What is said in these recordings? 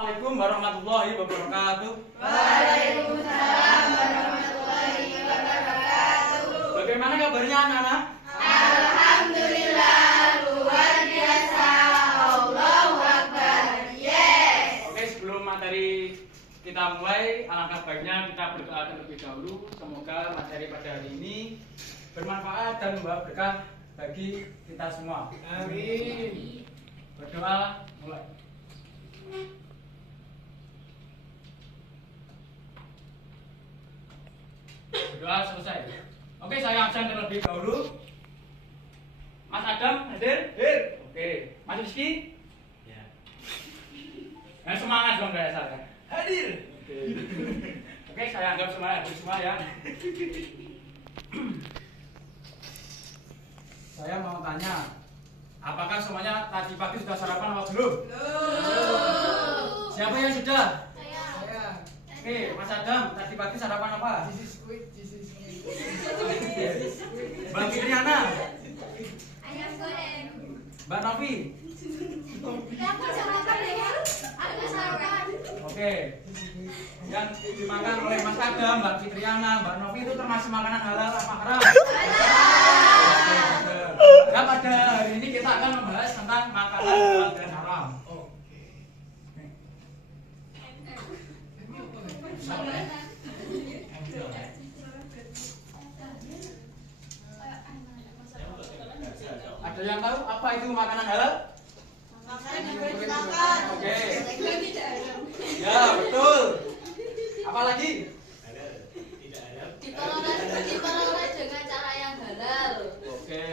Assalamualaikum warahmatullahi wabarakatuh. Waalaikumsalam warahmatullahi wabarakatuh. Bagaimana kabarnya anak-anak? Alhamdulillah, luar biasa. Allahu Akbar. Yes. Oke, sebelum materi kita mulai, alangkah baiknya kita berdoa terlebih dahulu. Semoga materi pada hari ini bermanfaat dan membawa berkah bagi kita semua. Amin. Berdoa mulai. Berdoa selesai. Oke, saya absen terlebih dahulu. Mas Adam hadir? Hadir. Oke, Mas Rizky? Ya. Yang semangat dong kayak saya. Hadir. Oke, saya anggap semangat semua ya. Saya mau tanya, apakah semuanya tadi pagi sudah sarapan atau belum? Siapa yang sudah? Saya. Oke, Mas Adam, tadi pagi sarapan apa? This is quick. Mbak Fitriana, Ayam goreng. Mbak Novi. Aku sarapan ya. Aku sarapan. Oke, yang dimakan oleh Mas Adam, Mbak Fitriana, Mbak Novi itu termasuk makanan halal apa haram? Ya, pada hari ini kita akan membahas tentang makanan halal dan haram. Ada yang tahu apa itu makanan halal? Makanan yang boleh dimakan. Oke. Tidak ada. Ya, betul. Apa lagi? Diperoleh dengan cara yang halal. Oke.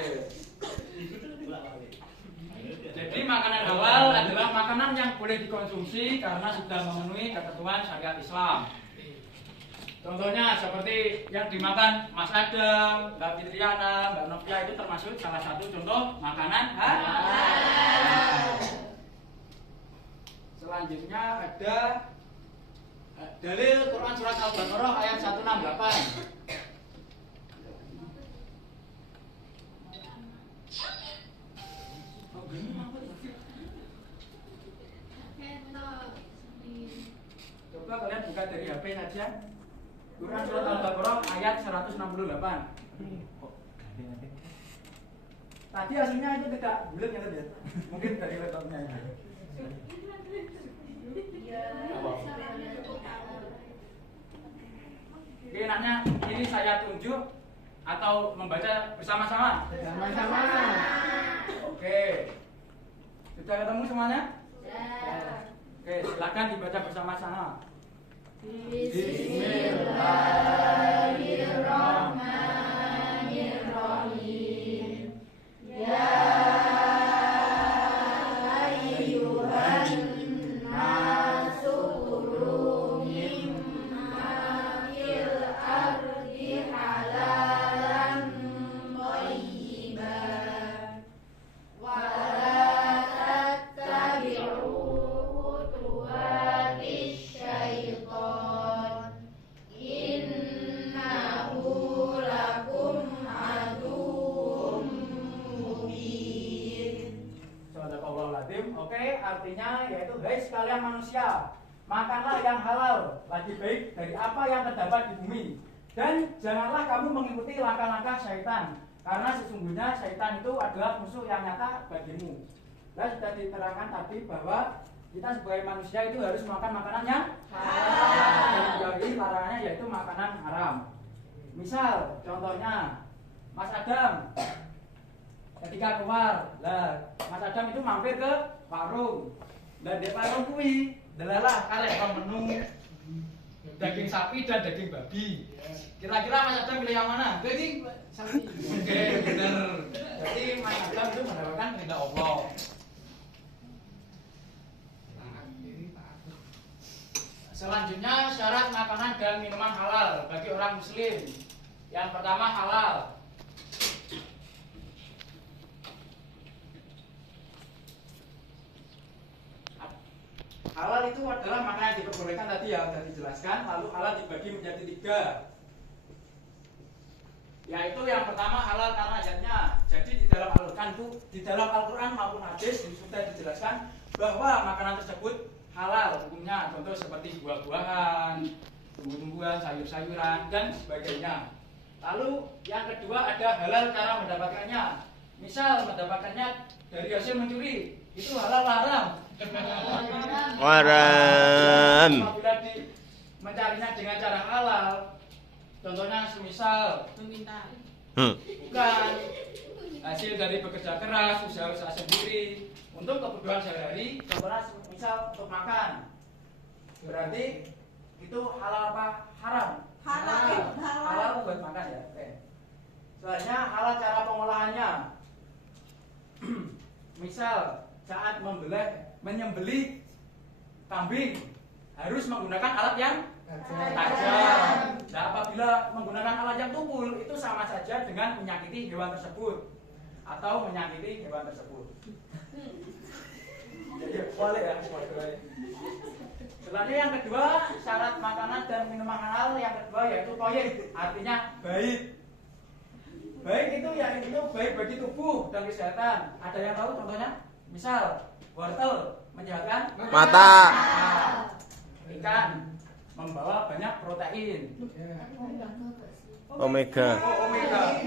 Jadi makanan halal adalah makanan yang boleh dikonsumsi karena sudah memenuhi ketentuan syariat Islam. Contohnya seperti yang dimakan Mas Adam, Mbak Fitriana, Mbak Novia itu termasuk salah satu contoh makanan halal. Selanjutnya ada dalil Quran surat Al-Baqarah ayat 168. Coba kalian buka dari HP saja. Quran surat Al-Baqarah ayat 168. Tadi aslinya itu tidak bulat ya tadi. Mungkin dari laptopnya itu. Oke, enaknya ini saya tunjuk atau membaca bersama-sama? Sama-sama. Oke. Sudah ketemu semuanya? Oke, silakan dibaca bersama-sama. Bismillahirrahmanirrahim. Ya ayyuhan nasu kulu mimma fil ardi halalan thayyiban wa la tattabi'u khutuwatis syaitan innahu lakum aduwwum mubin. Sadaqallahul-Adzim. Oke, artinya yaitu hai sekalian manusia, makanlah yang halal, lagi baik dari apa yang terdapat di bumi. Dan janganlah kamu mengikuti langkah-langkah syaitan, karena sesungguhnya syaitan itu adalah musuh yang nyata bagimu. Dan sudah diterangkan tadi bahwa kita sebagai manusia itu harus makan makanan yang halal dan menjauhi larangannya yaitu makanan haram. Misal, contohnya Mas Adam ketika keluar, Mas Adam itu mampir ke warung. Dan di warung kuwi delalah karek menu daging sapi dan daging babi. Kira-kira Mas Adam pilih yang mana? Daging sapi. Oke, bener. Jadi Mas Adam itu mendapatkan perintah Allah. Selanjutnya syarat makanan dan minuman halal bagi orang muslim. Yang pertama halal. Halal itu adalah makanan yang diperbolehkan tadi ya sudah dijelaskan. Lalu halal dibagi menjadi 3. Yaitu yang pertama halal karena ayatnya. Jadi di dalam Al-Quran maupun hadis sudah dijelaskan bahwa makanan tersebut halal hukumnya, contoh seperti buah-buahan, tumbuh-tumbuhan, sayur-sayuran dan sebagainya. Lalu yang kedua ada halal cara mendapatkannya. Misal mendapatkannya dari hasil mencuri, itu halal haram. Haram. Apabila mencarinya dengan cara halal, contohnya semisal bukan hasil dari bekerja keras, usaha-usaha sendiri untuk kebutuhan sehari-hari, contohnya misal untuk makan, berarti itu halal apa haram? Halal buat makan ya. Oke. Selanjutnya halal cara pengolahannya. Misal saat menyembelih kambing harus menggunakan alat yang tajam. Nah, apabila menggunakan alat yang tumpul itu sama saja dengan menyakiti hewan tersebut atau menyakiti hewan tersebut. Jadi boleh ya, boleh. Selanjutnya yang kedua, syarat makanan dan minuman halal yang kedua yaitu thayyib, artinya baik. Baik itu ya itu baik bagi tubuh dan kesehatan. Ada yang tahu contohnya? Misal wortel menyehatkan Mata. Ikan membawa banyak protein. Omega. Oh, omega.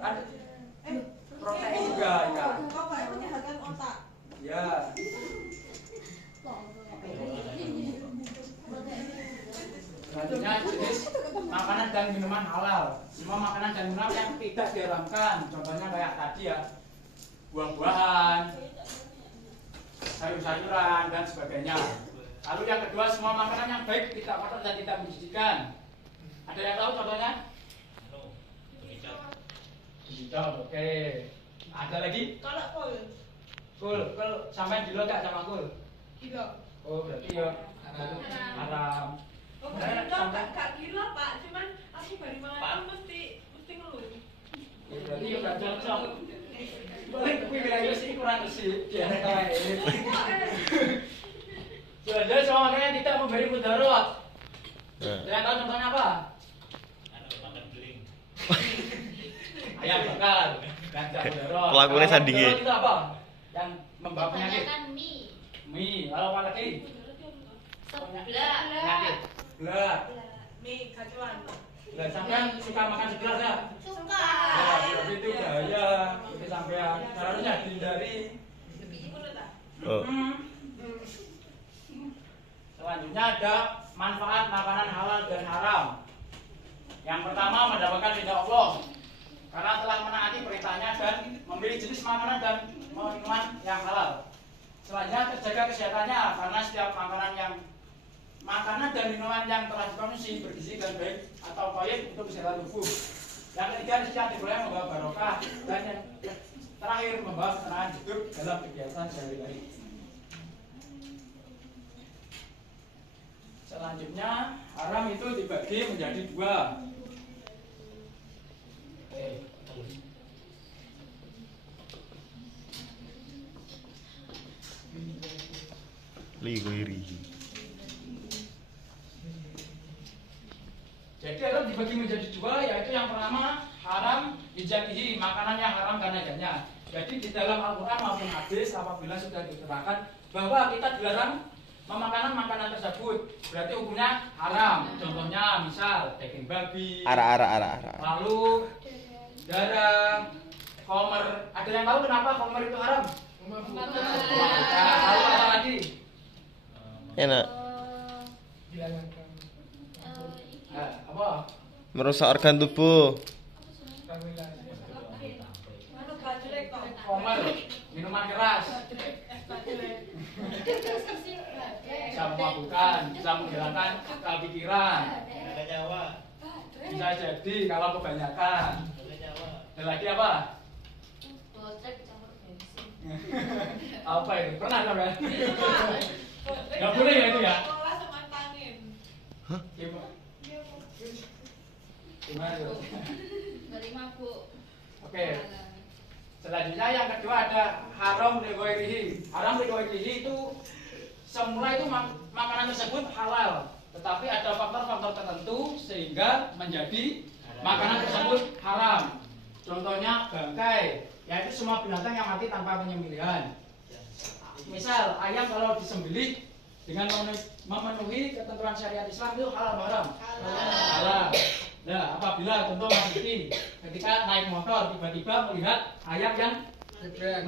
Kan protein juga ikan. Ya. Selanjutnya jenis makanan dan minuman halal. Semua makanan dan minuman yang tidak diharamkan. Contohnya kayak tadi ya, buah-buahan, sayur-sayuran dan sebagainya. Lalu yang kedua, semua makanan yang baik, tidak kotor dan tidak menjijikan. Ada yang tahu contohnya? Hijau, oke. Ada lagi? Kul sampai dulu gak sama kul? Oh berarti ya haram. Ya, berarti ya gak cocok. Boleh pilih sih kurang sih. Selanjutnya semua makanan yang tidak memberi mudarat. Yang tahu contohnya apa? Ayam bakar. Pelakunya sandingi. Itu apa? Yang membawa penyakit. Kebanyakan Mie. Lalu apa lagi? sebelah. Penyakit. Belah. Belah sampean suka makan sebelah ya? Suka. Ya, berarti itu bahaya. Itu sampean seharusnya dihindari. Oh. Selanjutnya ada manfaat makanan halal dan haram. Yang pertama mendapatkan ridha Allah karena telah menaati perintahnya dan memilih jenis makanan dan minuman yang halal. Selanjutnya terjaga kesehatannya karena setiap makanan dan minuman yang telah dikonsumsi bergizi dan baik atau baik untuk kesehatan tubuh. Yang ketiga rizki diperoleh membawa barokah dan yang terakhir membawa ketenangan hidup dalam kegiatan sehari-hari. Selanjutnya haram itu dibagi menjadi dua. Ligwirihi. Jadi haram dibagi menjadi dua, yaitu yang pertama haram dijadihi makanan yang haram karena adanya. Jadi di dalam Al-Quran maupun hadis apabila sudah diterangkan bahwa kita dilarang memakan makanan tersebut, berarti hukumnya haram. Contohnya misal daging babi, Ara. lalu darah, khamr. Ada yang tahu kenapa khamr itu haram? Lalu apa lagi? Enak. Apa? Merusak organ tubuh. Khamr, minuman keras. Bisa memabukkan, bisa menghilangkan akal pikiran. Bisa jadi kalau kebanyakan. Dan lagi apa? Apa itu? Pernah kan? Gak boleh ya itu ya? Gimana itu? Oke. Selanjutnya yang kedua ada haram lighairihi. Haram lighairihi itu semula itu makanan tersebut halal, tetapi ada faktor-faktor tertentu sehingga menjadi makanan tersebut haram. Contohnya bangkai, yaitu semua binatang yang mati tanpa penyembelihan. Misal ayam kalau disembelih dengan memenuhi ketentuan syariat Islam itu halal atau haram? Halal. Nah, apabila contoh Mas Rifki ketika naik motor tiba-tiba melihat ayam yang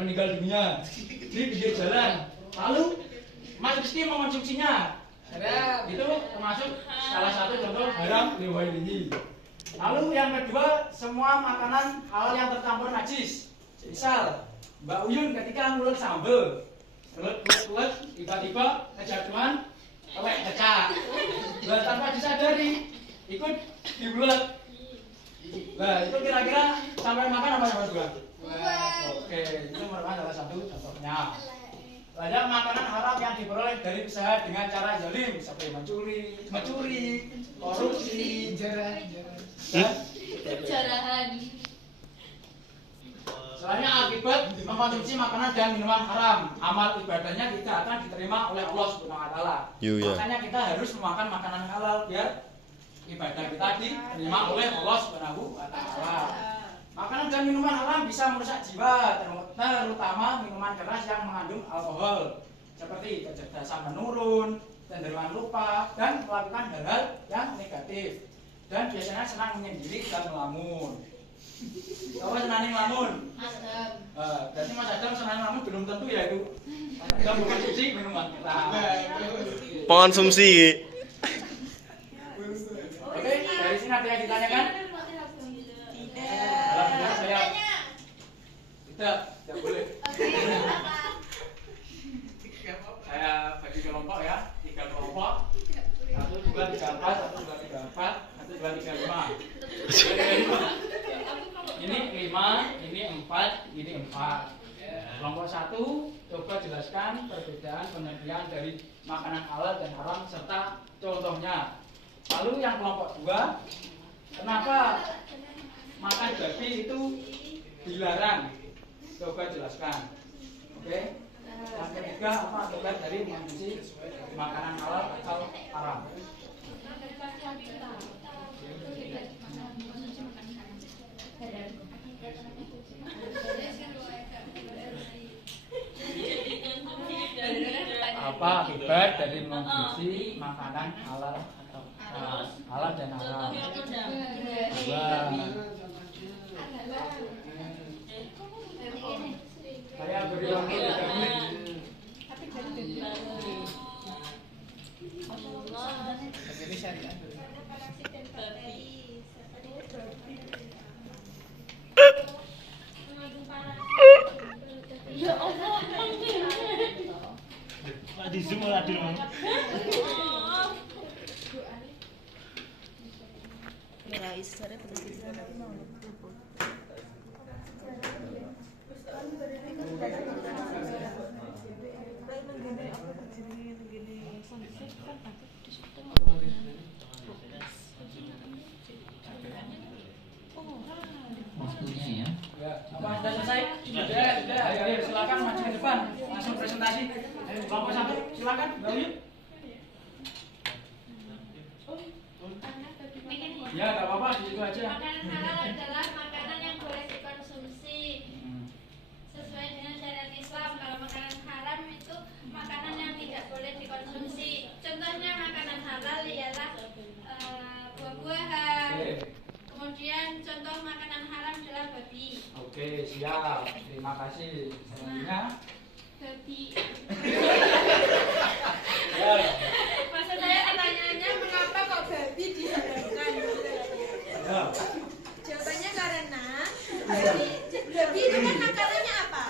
meninggal dunia di pinggir jalan, lalu Mas Rizky mengonsumsinya, itu termasuk salah satu contoh haram liwaihi. Lalu yang kedua, semua makanan halal yang tercampur najis. Misal Mbak Uyun ketika ngulek sambel, ngulek tiba-tiba kejatuhan telek kecak, dan tanpa disadari ikut dibulet. Nah itu kira-kira sampai makan apa yang juga? Oke, itu merupakan salah satu contohnya. Banyak makanan haram yang diperoleh dari usaha dengan cara zalim seperti mencuri, korupsi, dan Jarahan. selainnya akibat mengkonsumsi makanan dan minuman haram, amal ibadahnya tidak akan diterima oleh Allah Subhanahu wa taala. Makanya kita harus memakan makanan halal biar ibadah kita diterima oleh Allah Subhanahu wa taala. Makanan dan minuman haram bisa merusak jiwa, terutama minuman keras yang mengandung alkohol, seperti kecerdasan menurun, cenderungan lupa, dan melakukan hal-hal yang negatif. Dan biasanya senang menyendiri dan melamun. Apa senang melamun? Berarti Mas Adam senang melamun belum tentu ya itu. Mas Adam mengkonsumsi minuman keras. Pengonsumsi. Oke, dari sini ada yang ditanyakan? Alhamdulillah saya tidak boleh. Saya bagi kelompok ya, 3 kelompok. 1, 2, 3, 4, 1, 2, 3, 4, 1, 2, 3, 5. Ini 5, ini 4, ini 4. Kelompok 1 coba jelaskan perbedaan pengertian dari makanan halal dan haram serta contohnya. Lalu yang kelompok 2, kenapa makan babi itu dilarang? Coba jelaskan. Oke. Yang ketiga, apa akibat dari mengonsumsi makanan halal atau haram? Apa akibat dari mengonsumsi makanan halal atau halal dan haram? Saya beri waktu 3 menit. Ya Allah. Di Zoom malah di rumah. Ya, istilahnya penting mau. Waktunya ya. Ya, apa sudah selesai? Sudah. Ayo, silakan maju ke depan. Langsung presentasi. Kelompok 1, silakan. Mbak Uyun. Ya, enggak apa-apa, di situ aja. Makanan halal adalah makanan yang boleh dikonsumsi sesuai dengan syariat Islam. Kalau makanan haram itu makanan yang tidak boleh dikonsumsi. Contohnya makanan halal ialah buah-buahan. Kemudian contoh makanan haram adalah babi. Oke, siap. Terima kasih. Selanjutnya. Babi. Ya. Maksud saya pertanyaannya mengapa kok babi diharamkan? Ya. Jawabannya karena babi itu kan makanannya apa?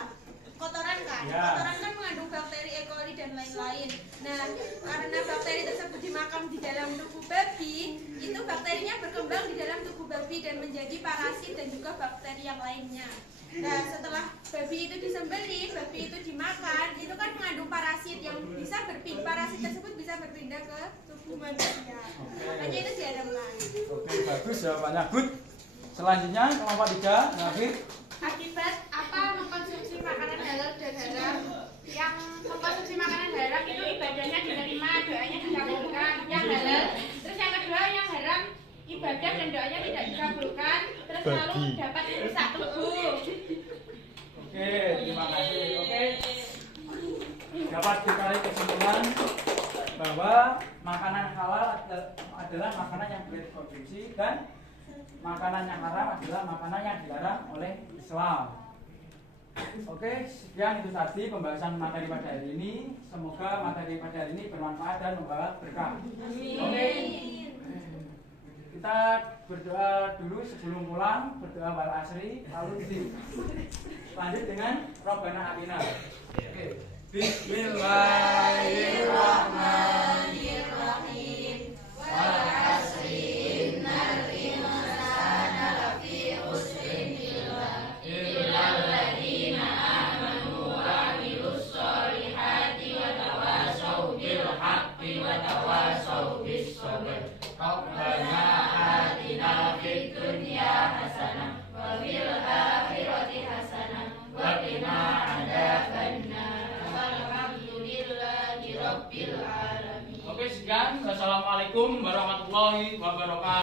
Kotoran kan? Ya. Kotoran kan mengandung bakteri, E. coli dan lain-lain. Nah, karena bakteri tersebut dimakan di dalam tubuh babi, itu bakterinya berkembang di dalam tubuh babi dan menjadi parasit dan juga bakteri yang lainnya. Nah, setelah babi itu disembelih, babi itu dimakan, itu kan mengandung parasit yang bisa berpindah, parasit tersebut bisa berpindah ke tubuh manusia. Makanya itu diharamkan. Oke, bagus jawabannya. Good. Selanjutnya kelompok 3, Nafir. Akibat apa mengkonsumsi makanan halal dan haram? Yang mengkonsumsi makanan haram itu ibadahnya diterima, doanya dikabulkan. Yang halal, terus yang kedua yang haram ibadah dan doanya tidak dikabulkan, terus lalu dapat merusak tubuh. Oke, terima kasih. Oke. dapat ditarik kesimpulan bahwa makanan halal adalah makanan yang boleh dikonsumsi dan makanan yang haram adalah makanan yang dilarang oleh Islam. Oke, sekian itu tadi pembahasan materi pada hari ini. Semoga materi pada hari ini bermanfaat dan membawa berkah. Oke, kita berdoa dulu sebelum pulang, berdoa wal asri, lalu lanjut dengan Robbana Atina. Oke. Bismillahirrahmanirrahim. Wal asri innal insana lafi khusrin illa alladziina aamanu wa 'amilus sholihati wa tawashaw bil haqqi wa tawashaw bis sabr. Rabbana atina fid dunya hasanah wa fil akhirati hasanah wa qina adzabannar. Alhamdulillahi rabbil alamin. Oke, sekian. Wassalamualaikum warahmatullahi wabarakatuh.